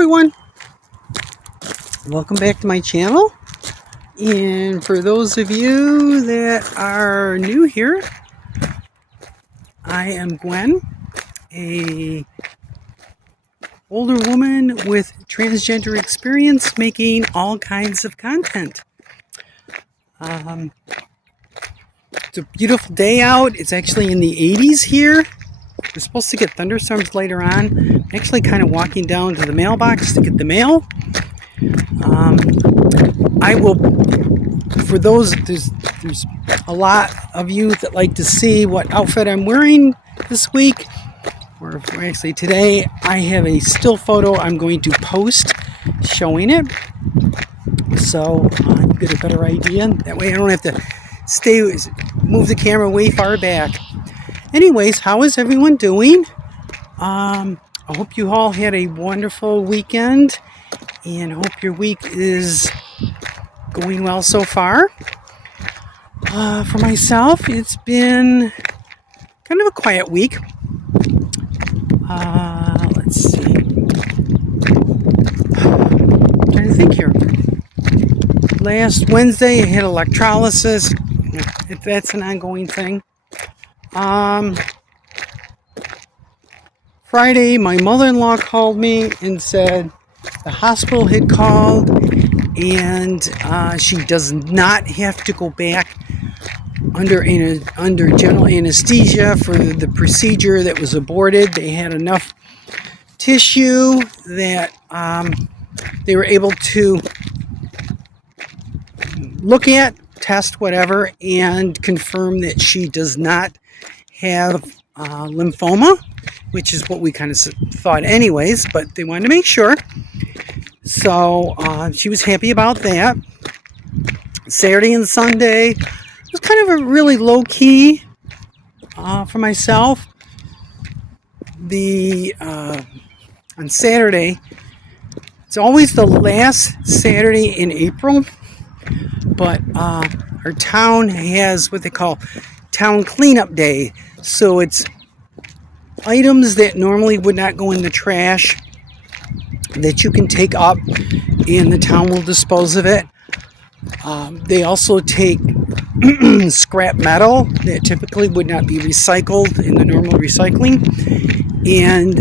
everyone, welcome back to my channel. And for those of you that are new here, I am Gwen, a older woman with transgender experience making all kinds of content. It's a beautiful day out. It's actually in the 80s here. We're supposed to get thunderstorms later on. I'm actually kind of walking down to the mailbox to get the mail. I will, for those, there's a lot of you that like to see what outfit I'm wearing this week, or actually today. I have a still photo I'm going to post showing it, so you get a better idea. That way I don't have to move the camera way far back. Anyways, how is everyone doing? I hope you all had a wonderful weekend and hope your week is going well so far. For myself, it's been kind of a quiet week. Let's see. I'm trying to think here. Last Wednesday, I had electrolysis. If that's an ongoing thing. Friday, my mother-in-law called me and said the hospital had called and she does not have to go back under general anesthesia for the procedure that was aborted. They had enough tissue that they were able to look at, test, whatever, and confirm that she does not have lymphoma, which is what we kind of thought anyways, but they wanted to make sure. So she was happy about that. Saturday and Sunday was kind of a really low key for myself. On Saturday, it's always the last Saturday in April, but our town has what they call town cleanup day. So it's items that normally would not go in the trash that you can take up and the town will dispose of it. They also take scrap metal that typically would not be recycled in the normal recycling, and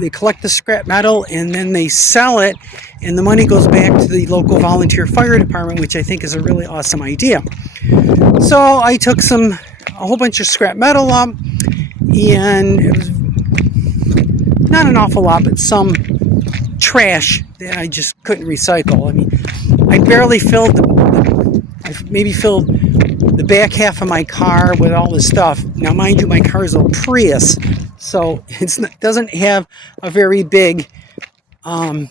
they collect the scrap metal and then they sell it, and the money goes back to the local volunteer fire department, which I think is a really awesome idea. So I took a whole bunch of scrap metal up, and it was not an awful lot, but some trash that I just couldn't recycle. I mean, I barely filled I maybe filled the back half of my car with all this stuff. Now, mind you, my car is a Prius, so it doesn't have a very big, I'm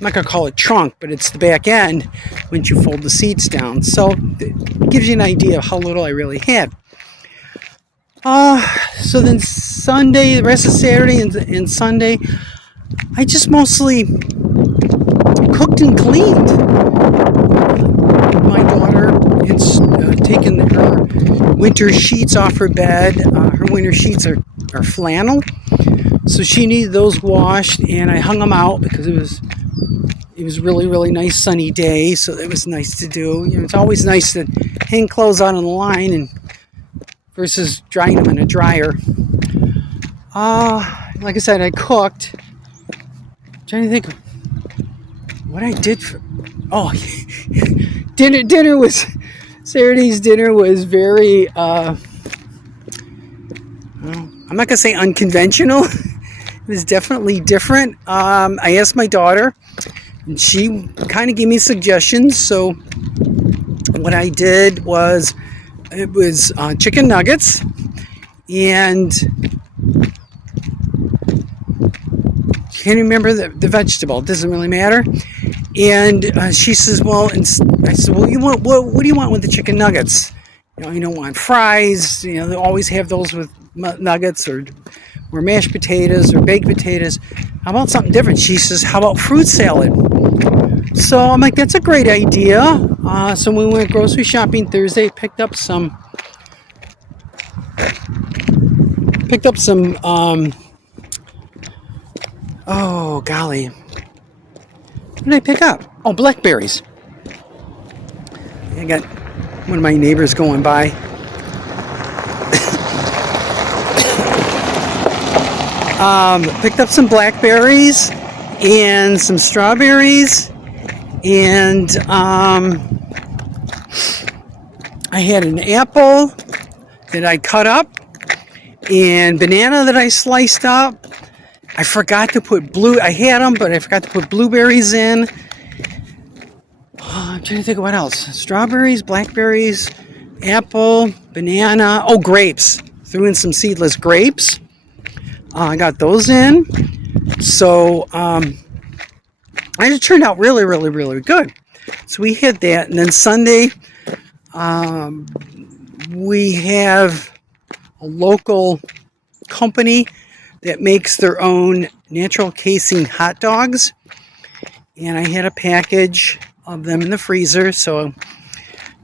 not going to call it trunk, but it's the back end when you fold the seats down. So it gives you an idea of how little I really had. So then Sunday, the rest of Saturday and Sunday, I just mostly cooked and cleaned. My daughter had taken her winter sheets off her bed. Her winter sheets are flannel, so she needed those washed, and I hung them out because it was really, really nice sunny day, so it was nice to do. You know, it's always nice to hang clothes out on the line versus drying them in a dryer. Like I said, I cooked. I'm trying to think of what I did for. Dinner was Saturday's dinner was very. I'm not gonna say unconventional. It was definitely different. I asked my daughter, and she kind of gave me suggestions. So what I did was, it was chicken nuggets, and can't remember the vegetable. It doesn't really matter. And she says, well, and I said, well, what do you want with the chicken nuggets? You don't want fries. They always have those with nuggets, or mashed potatoes or baked potatoes. How about something different? She says, how about fruit salad? So I'm like, that's a great idea. So we went grocery shopping Thursday, picked up some oh golly, What did I pick up? Oh, blackberries. I got one of my neighbors going by. Picked up some blackberries and some strawberries, and I had an apple that I cut up and banana that I sliced up. I forgot to put I had them, but I forgot to put blueberries in. I'm trying to think of what else. Strawberries, blackberries, apple, banana. Oh, grapes. Threw in some seedless grapes. I got those in. So it turned out really, really, really good. So we hit that. And then Sunday, we have a local company that makes their own natural casing hot dogs. And I had a package of them in the freezer. So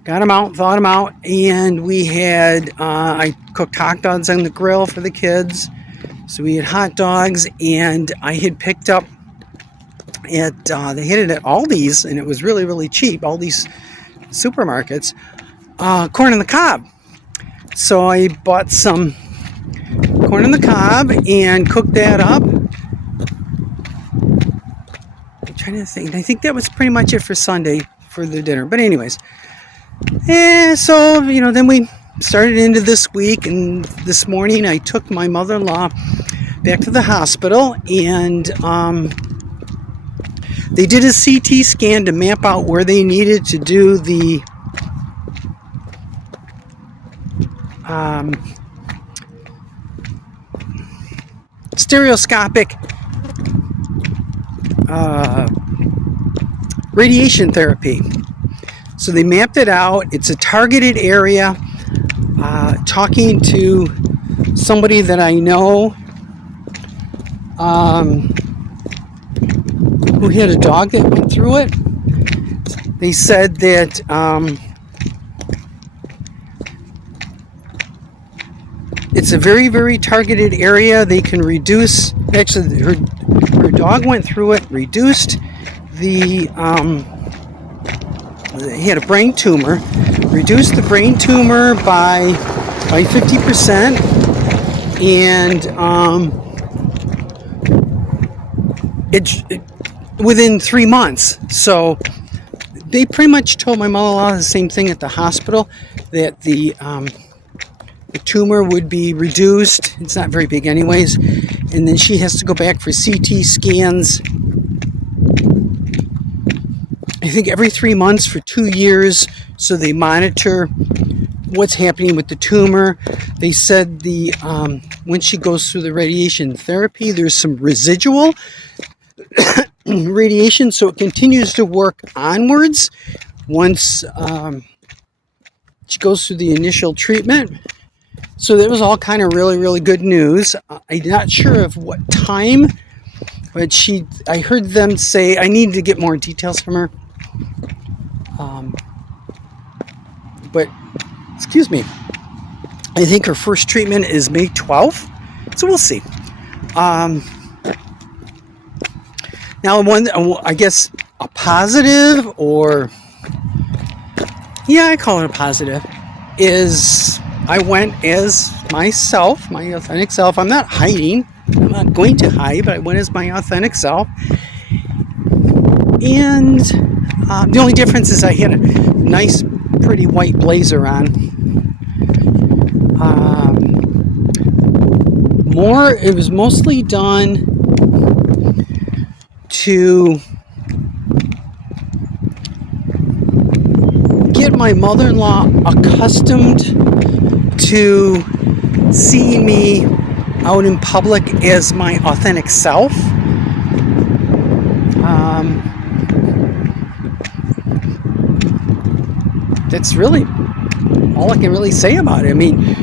got them out, thawed them out. And we had, I cooked hot dogs on the grill for the kids. So we had hot dogs, and I had picked up they had it at Aldi's, and it was really, really cheap, all these supermarkets, corn on the cob. So I bought some corn on the cob and cooked that up. I'm trying to think. I think that was pretty much it for Sunday for the dinner. But anyways, so, then we started into this week, and this morning I took my mother-in-law back to the hospital, and they did a CT scan to map out where they needed to do the stereoscopic radiation therapy. So they mapped it out. It's a targeted area. Talking to somebody that I know who had a dog that went through it, they said that it's a very, very targeted area. They can reduce, actually her dog went through it, reduced he had a brain tumor, reduced the brain tumor by 50%, and it within 3 months. So they pretty much told my mother-in-law the same thing at the hospital, that the tumor would be reduced. It's not very big anyways, and then she has to go back for CT scans, I think every 3 months for 2 years, so they monitor what's happening with the tumor. They said when she goes through the radiation therapy, there's some residual radiation, so it continues to work onwards once she goes through the initial treatment. So that was all kind of really, really good news. I'm not sure of what time, but I heard them say, I need to get more details from her. But, excuse me, I think her first treatment is May 12th, so we'll see. Now, I guess a positive, or, yeah, I call it a positive, is I went as myself, my authentic self. I'm not hiding. I'm not going to hide, but I went as my authentic self. And the only difference is I had a nice, pretty white blazer on. It was mostly done to get my mother-in-law accustomed to seeing me out in public as my authentic self. That's really all I can really say about it. I mean,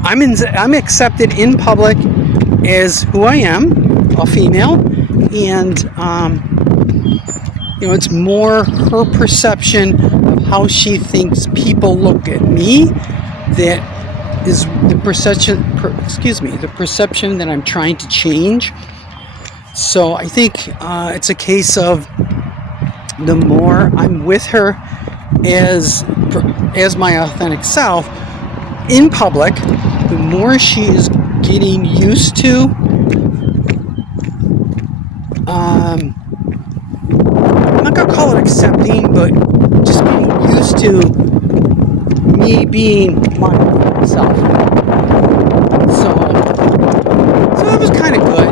I'm accepted in public as who I am, a female, and it's more her perception of how she thinks people look at me that is the perception that I'm trying to change. So I think it's a case of the more I'm with her as my authentic self in public, the more she is getting used to I'm not gonna call it accepting, but just getting used to me being myself. So that was kind of good.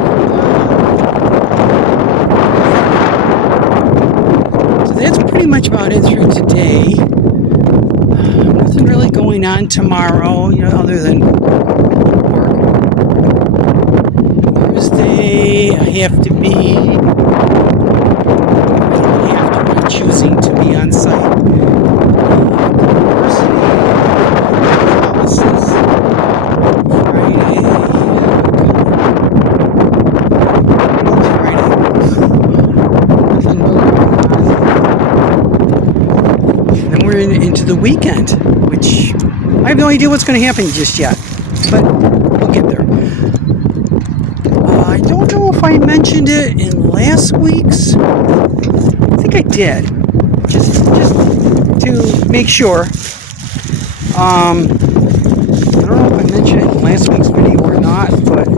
So that's pretty much about it through today. Nothing really going on tomorrow, other than work. Thursday, I have to be. I'm choosing to be on site. Into the weekend, which I have no idea what's going to happen just yet, but we'll get there. I don't know if I mentioned it in last week's. I think I did, just to make sure. I don't know if I mentioned it in last week's video or not, but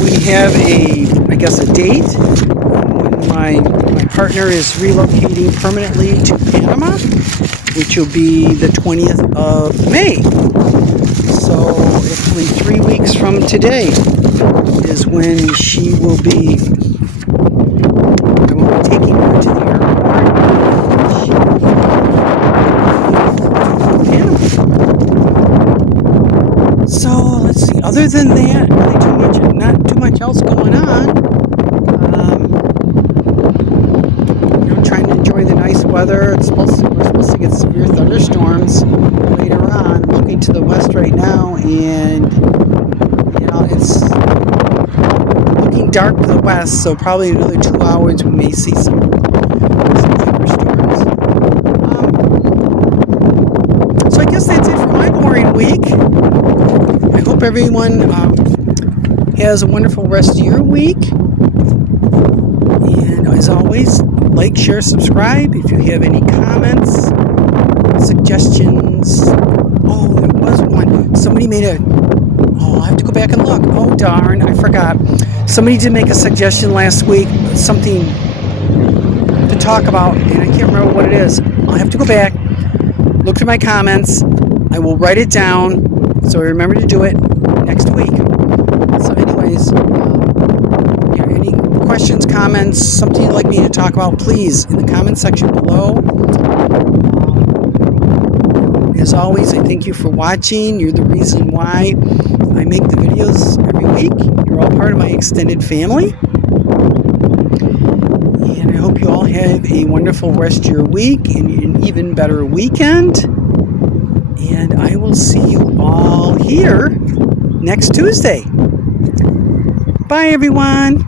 we have a date. My partner is relocating permanently to Panama, which will be the 20th of May. So actually 3 weeks from today is when she will be, I will be taking her to the airport. So let's see, other than that, really not too much else going on. Trying to enjoy the nice weather. We're supposed to get severe thunderstorms later on. I'm looking to the west right now, and it's looking dark to the west. So probably in another 2 hours we may see some thunderstorms. So I guess that's it for my boring week. I hope everyone has a wonderful rest of your week. And as always, like, share, subscribe. If you have any comments, suggestions. Oh, there was one. Somebody made I have to go back and look. Oh, darn, I forgot. Somebody did make a suggestion last week, something to talk about, and I can't remember what it is. I'll have to go back, look through my comments. I will write it down, so I remember to do it next week. So anyways, any questions, comments, something you'd like me to talk about, please, in the comment section below. As always, I thank you for watching. You're the reason why I make the videos every week. You're all part of my extended family. And I hope you all have a wonderful rest of your week and an even better weekend. And I will see you all here next Tuesday. Bye, everyone.